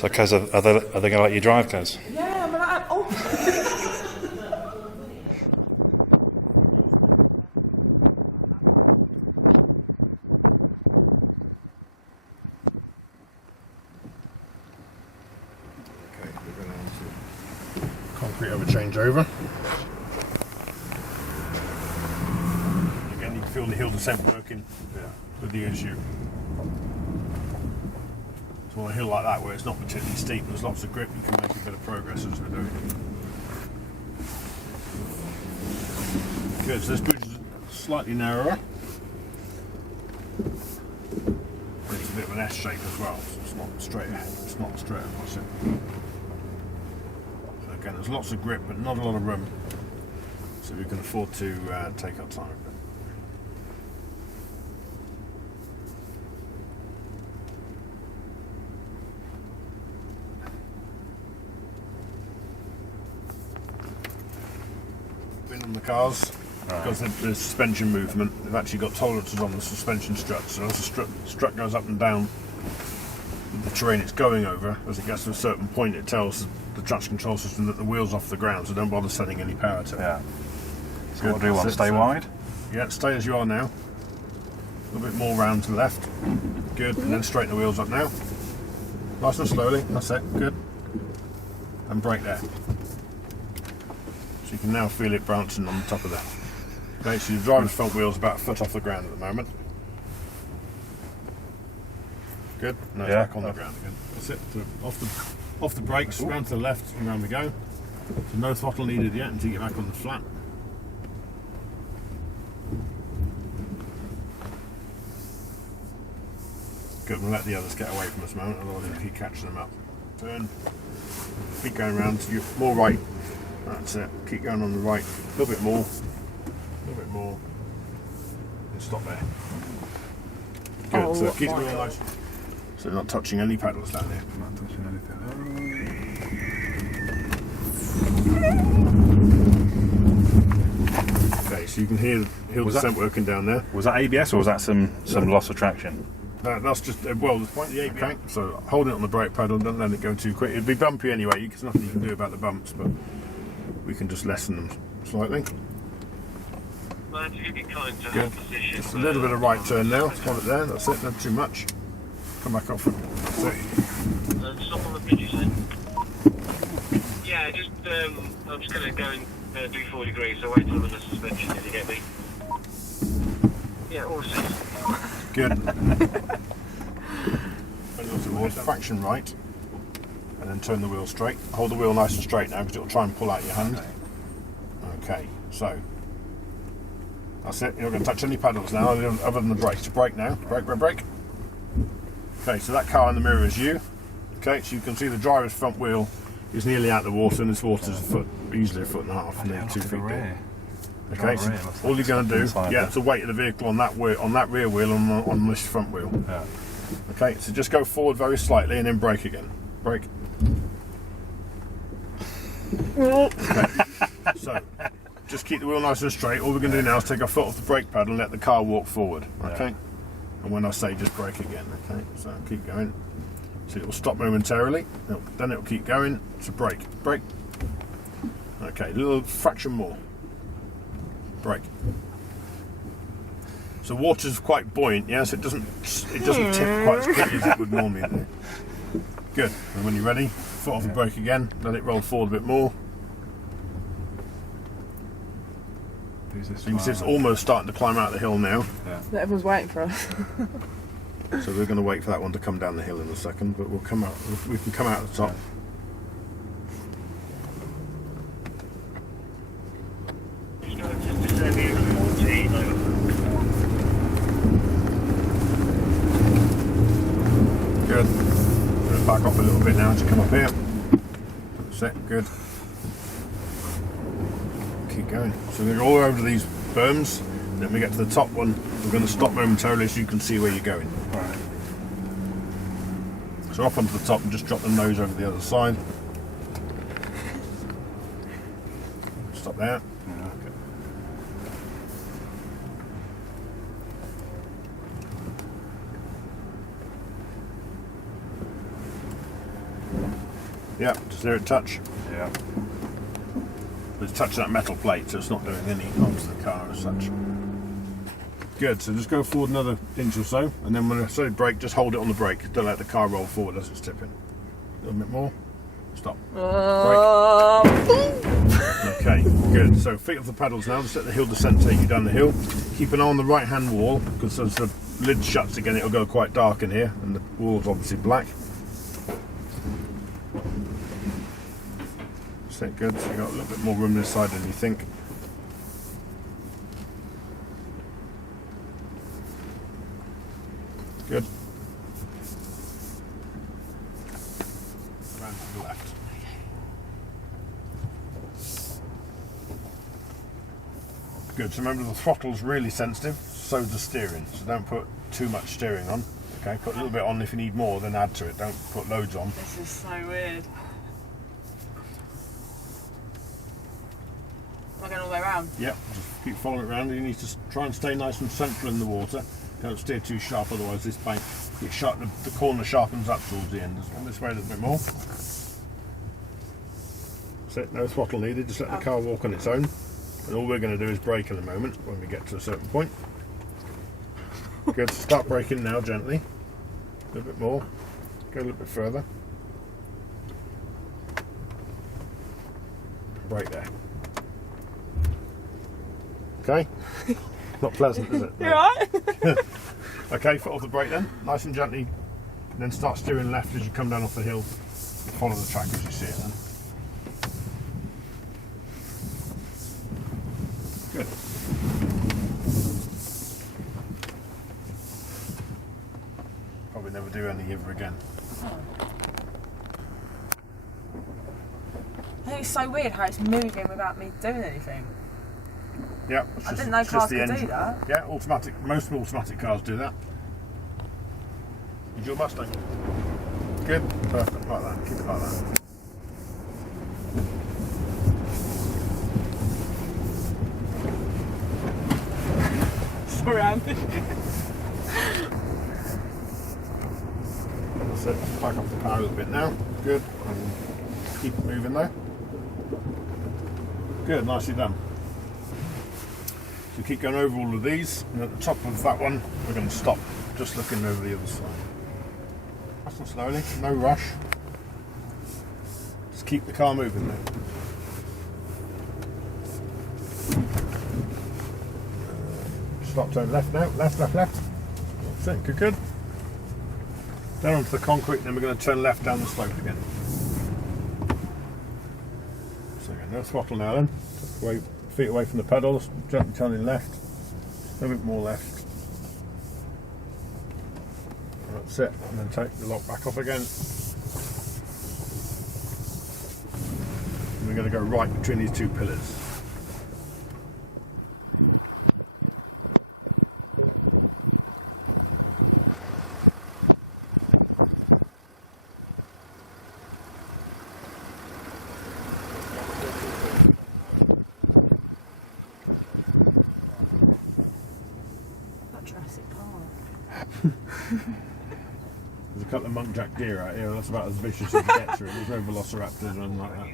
So, Kaz, are they going to let you drive, Kaz? Yeah, I'm like, oh. Okay, we're going on to concrete over changeover. Again, you can feel the hill descent working with the issue. So on a hill like that where it's not particularly steep, there's lots of grip, you can make a bit of progress as we're doing. Good, so this bridge is slightly narrower. It's a bit of an S shape as well, so it's not straight ahead, it's not straight across it. So again, there's lots of grip but not a lot of room, so we can afford to take our time a bit. On the cars, because of the suspension movement, they've actually got tolerances on the suspension strut, so as the strut goes up and down with the terrain it's going over, as it gets to a certain point it tells the traction control system that the wheel's off the ground, so don't bother setting any power to it. Yeah. So what do you want, stay wide? Yeah, stay as you are now. A little bit more round to the left. Good, and then straighten the wheels up now. Nice and slowly, that's it, good. And brake there. So you can now feel it bouncing on the top of there. Okay, so your driver's front wheel's about a foot off the ground at the moment. Good. Now it's back on the ground again. That's it. So off the brakes, round to the left, and round we go. So no throttle needed yet until you get back on the flat. Good. We'll let the others get away from us a moment, otherwise we'll keep catching them up. Turn. Keep going round. So you're more right. That's it. Keep going on the right. A little bit more. A little bit more. And stop there. Good. Oh, so keep the wheel nice. So you're not touching any pedals down here. Not touching anything. Okay, so you can hear the hill descent working down there. Was that ABS or was that some loss of traction? That's just, well, the point of the ABS. Okay, so holding it on the brake pedal, don't let it go too quick. It'd be bumpy anyway, because nothing you can do about the bumps, but we can just lessen them slightly. Good. Just a little bit of right turn now. Hold it there. That's it. Not too much. Come back off. That's it. Stop on the bridges then. Yeah, just I'm just going to go and do 4 degrees. So wait till I'm in the suspension. Did you get me? Yeah, awesome. Good. Towards fraction right, and then turn the wheel straight. Hold the wheel nice and straight now, because it'll try and pull out your hand. Okay, so that's it. You're not going to touch any pedals now, other than the brakes. So brake now. Brake, brake, brake. Okay, so that car in the mirror is you. Okay, so you can see the driver's front wheel is nearly out of the water, and this water's easily a foot and a half, nearly 2 feet deep. Okay, so all you're going to do, it's the weight of the vehicle on that rear wheel on this front wheel. Yeah. Okay, so just go forward very slightly and then brake again. Brake. Okay. So just keep the wheel nice and straight. All we're going to do now is take our foot off the brake pedal and let the car walk forward. Okay. Yeah. And when I say just brake again. Okay. So keep going. So it will stop momentarily. Then it will keep going. So brake, brake. Okay, a little fraction more. Brake. So water's quite buoyant, yes. It doesn't tip quite as quickly as it would normally do. Good. And when you're ready, foot off the brake again. Let it roll forward a bit more. You can see it's almost starting to climb out of the hill now. Yeah. Everyone's waiting for us. So we're going to wait for that one to come down the hill in a second, but we'll come out. We can come out at the top. Good. I'm going to back off a little bit now to come up here. That's it. Good. Keep going. So we're going to go all over these berms. Then we get to the top one. We're going to stop momentarily so you can see where you're going. Right. So up onto the top and just drop the nose over the other side. Stop there. Yeah, okay. Yeah, just hear it touch. Yeah. It's touching that metal plate, so it's not doing any harm to the car as such. Good, so just go forward another inch or so, and then when I say brake, just hold it on the brake. Don't let the car roll forward as it's tipping. A little bit more. Stop. Okay, good. So feet off the pedals now. Just let the hill descent take you down the hill. Keep an eye on the right hand wall, because as the lid shuts again, it'll go quite dark in here, and the wall's obviously black. Set good. So you've got a little bit more room this side than you think. Good. Round to the left. Good, so remember the throttle's really sensitive, so's the steering, so don't put too much steering on. Okay, put a little bit on if you need more, then add to it, don't put loads on. This is so weird. Am I going all the way around? Yep, just keep following it around. You need to try and stay nice and central in the water. Don't steer too sharp, otherwise this bank gets sharp. The corner sharpens up towards the end as well. This way a little bit more. That's it, no throttle needed, just let the car walk on its own. And all we're going to do is brake in a moment when we get to a certain point. Good, start braking now gently. A little bit more. Go a little bit further. Brake there. Okay? Not pleasant, is it? You alright? Okay, foot off the brake then, nice and gently, and then start steering left as you come down off the hill. Follow the track as you see it then. Good. Probably never do any ever again. I think it's so weird how it's moving without me doing anything. Yeah, I didn't know cars could do that. Yeah, automatic. Most automatic cars do that. Is your Mustang? Good, perfect, like that. Keep it like that. Sorry, Andy. That's it. Back off the car a little bit now. Good. And keep it moving though. Good, nicely done. So keep going over all of these, and at the top of that one, we're going to stop, just looking over the other side. Nice and slowly, no rush. Just keep the car moving there. Stop, turn left now, left, left, left. That's it, good, good. Down onto the concrete, then we're going to turn left down the slope again. So again, no throttle now then. Just away, feet away from the pedals, gently turning left, a little bit more left. That's it, and then take the lock back off again. And we're going to go right between these two pillars. Jurassic Park. There's a couple of muntjac deer out here, that's about as vicious as you get through. There's no velociraptors or anything like that.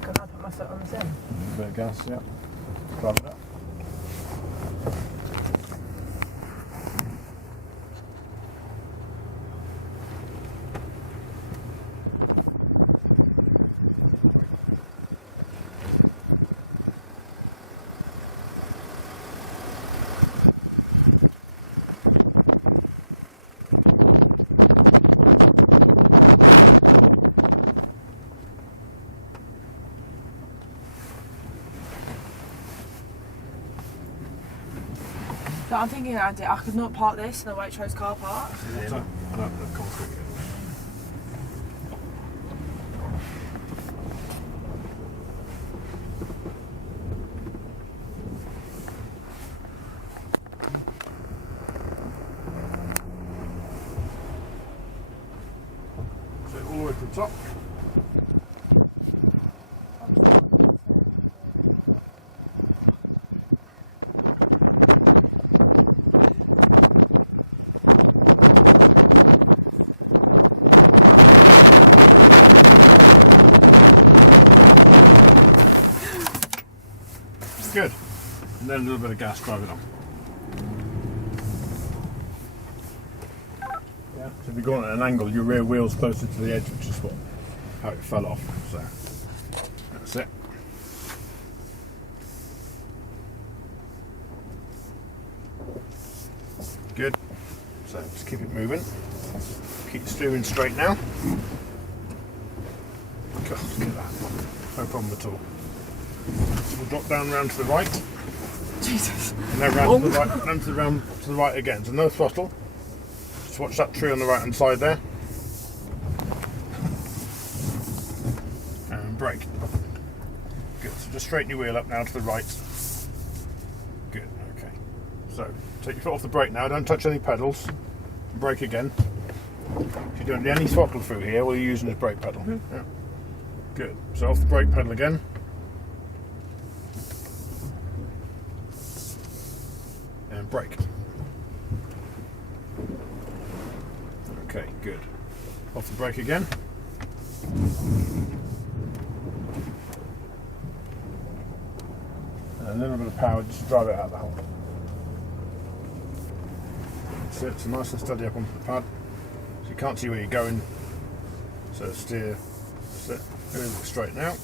Can I put my foot on the thing? A bit of gas, yeah. Drive it up. So I'm thinking, Andy, I could not park this in the Waitrose car park. Yeah, no, the concrete. So all the way to the top. Good. And then a little bit of gas, drive it on. Yeah. So if you're going at an angle, your rear wheel's closer to the edge, which is how it fell off. So that's it. Good. So just keep it moving. Keep the steering straight now. God, look at that. No problem at all. So we'll drop down round to the right. Jesus. And then round to the right, round to the right again. So no throttle. Just watch that tree on the right hand side there. And brake. Good. So just straighten your wheel up now to the right. Good. Okay. So take your foot off the brake now. Don't touch any pedals. Brake again. If you don't need any throttle through here, all you're using is brake pedal. Mm-hmm. Yeah. Good. So off the brake pedal again. And brake. Okay, good. Off the brake again. And a little bit of power just to drive it out the hole. That's it. So nice and steady up onto the pad. So you can't see where you're going. So steer. That's it. A little bit straight now.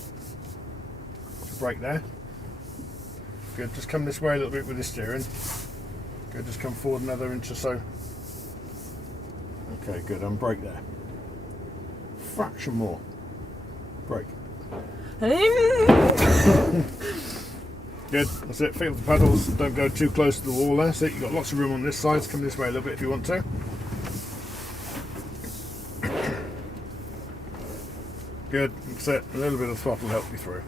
Brake there. Good. Just come this way a little bit with the steering. Good. Just come forward another inch or so. Okay, good. And brake there. Fraction more. Brake. Good. That's it. Feel the pedals. Don't go too close to the wall there. That's it. You've got lots of room on this side. So come this way a little bit if you want to. Good. That's it. A little bit of throttle will help you through.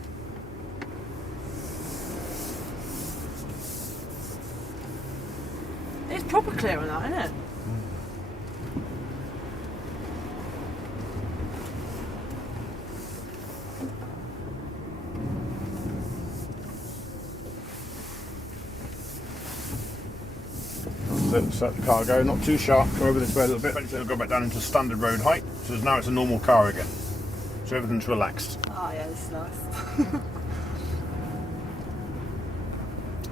It's proper clear on that, isn't it? That's it. Let the car go. Not too sharp. Come over this way a little bit. It'll go back down into standard road height. So now it's a normal car again. So everything's relaxed. Oh yeah, this is nice.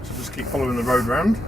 So just keep following the road round.